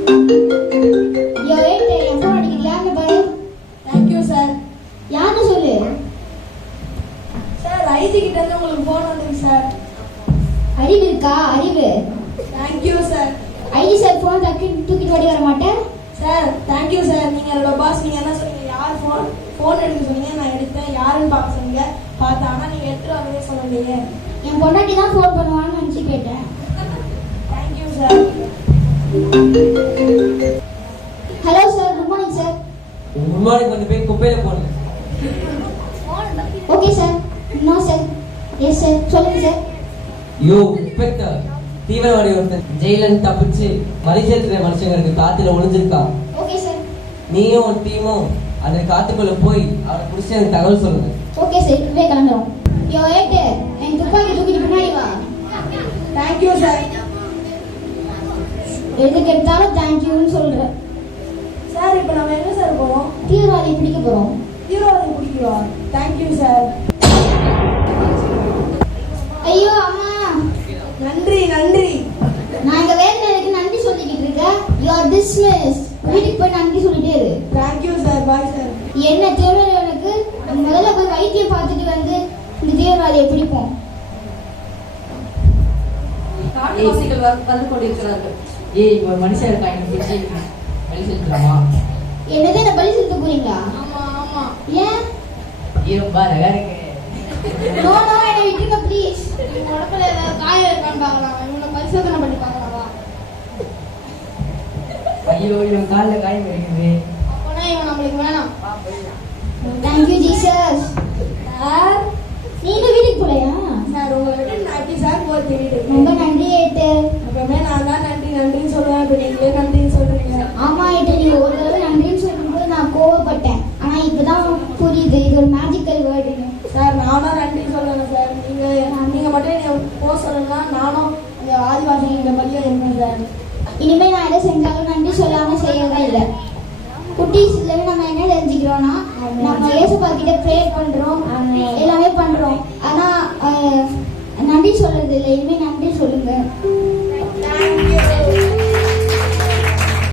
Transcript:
என் phone அடிக்குது, யாருன்னு பாரு. Thank you sir. யாருன்னு சொல்லு. சார் ஐஜி கிட்ட இருந்து உங்களுக்கு ஃபோன் வந்துருக்கு சார். அறிவு இருக்கா? அறிவு. Thank you sir. IT sir phone தூக்கிட்டு ஓடி வர மாட்டேன் சார். Thank you sir. நீங்கள் என்னோட பாஸ். நீங்கள் என்ன சொன்னீங்க? யார் ஃபோன் எடுக்க சொன்னீங்க, நான் எடுத்தேன். யாருன்னு பார்க்க சொன்னீங்க, பார்த்தேன். ஆனால் நீங்கள் எடுத்துட்டு வரவே சொல்லலையே. என் பொண்டாட்டி தான் ஃபோன் பண்ணுவான்னு நினச்சி கேட்டேன். Thank you sir. Hello sir, good morning sir. Good morning வந்து போய் குப்பையில போடுங்க. Okay sir. No sir. Yes sir. சொல்லுங்க சார். யோ இன்ஸ்பெக்டர், தீவிரவாதி ஒருத்தன் ஜெயிலன் தப்பிச்சு மலேசியத்துல மனுஷங்களுக்கு காத்துல ஒளிஞ்சிருக்கா. Okay sir. நீயும் உன் டீமும் அந்த காட்டுக்குள்ள போய் அவரை பிடிச்சி எனக்கு தகவல் சொல்லுங்க. ஓகே சார், இப்பவே கிளம்புறோம். யோ ஏட்டு, என் துப்பாக்கி தூக்கிட்டு பின்னாடி வா. Thank you sir. எதுக்கு எடுத்தாலும் தேங்க்யூன்னு சொல்கிறேன். சார் இப்போ நம்ம எங்கே சார் போகிறோம்? தீவிரவாதியை பிடிக்க போகிறோம். தீவிரவாதி பிடிக்கிறோம். Thank you sir. ஐயோ அம்மா, நன்றி நன்றி. நான் இங்கே வேலை எனக்கு நன்றி சொல்லிக்கிட்டு இருக்கேன். You are dismissed. வீட்டுக்கு போய் நன்றி சொல்லிட்டே இரு. Thank you sir. Bye sir. என்ன தீவிரவாதிகளுக்கு முதல்ல போய் வைத்தியம் பார்த்துட்டு வந்து இந்த தீவிரவாதியை பிடிப்போம். காட்டுவாசிகள் வந்து கொண்டிருக்கிறார்கள். ஒரு மனுஷன் இருக்கா, எனக்கு பிடிச்சி பலி செலுத்தலாமா? என்னது, என்ன பலி செலுத்த போறீங்களா? ஆமா ஆமா. ஏன்? ரொம்ப அழகா இருக்கு. நோ நோ, என்னை விட்டுருங்க ப்ளீஸ். உடம்புல ஏதாவது காயம் இருக்கான்னு பார்க்கலாம். இவனை பரிசோதனை பண்ணி பார்க்கலாமா? ஐயோ, இவன் காலில் காயம் இருக்குது. அப்போனா இவன் நம்மளுக்கு வேணாம். Thank you Jesus. சார். நீ இன்னும் வீட்டுக்கு போலையா? சார் உங்களை விட்டு நான் எப்படி சார் போகிறது வீட்டுக்கு? ரொம்ப நன்றி ஏட்டு. எப்பவுமே நான் தான் நன்றின்னு சொல்லுவேன். இப்போ நீங்களே நன்றின்னு சொல்றீங்க. ஆமா ஏட்டு, நீ ஒரு தடவை நன்றின்னு சொல்லும்போது நான் கோவப்பட்டேன். ஆனா இப்பதான் புரியுது இது ஒரு மேஜிக்கல் வேர்டுன்னு. சார் நானும் நன்றி சொல்லணும் சார். நீங்கள் மட்டும் என்னை போக சொல்லணும்னா நானும் இந்த ஆதிவாசிகளோட பள்ளியாக இருப்பேன் சார். இனிமே நான் எதை செஞ்சாலும் நன்றி சொல்லாம செய்யவே இல்லை. குட்டீஸ்ல நம்ம என்ன தெரிஞ்சுக்கிறோம்னா, நம்ம இயேசுப்பா கிட்ட ப்ரேயர் பண்றோம், எல்லாமே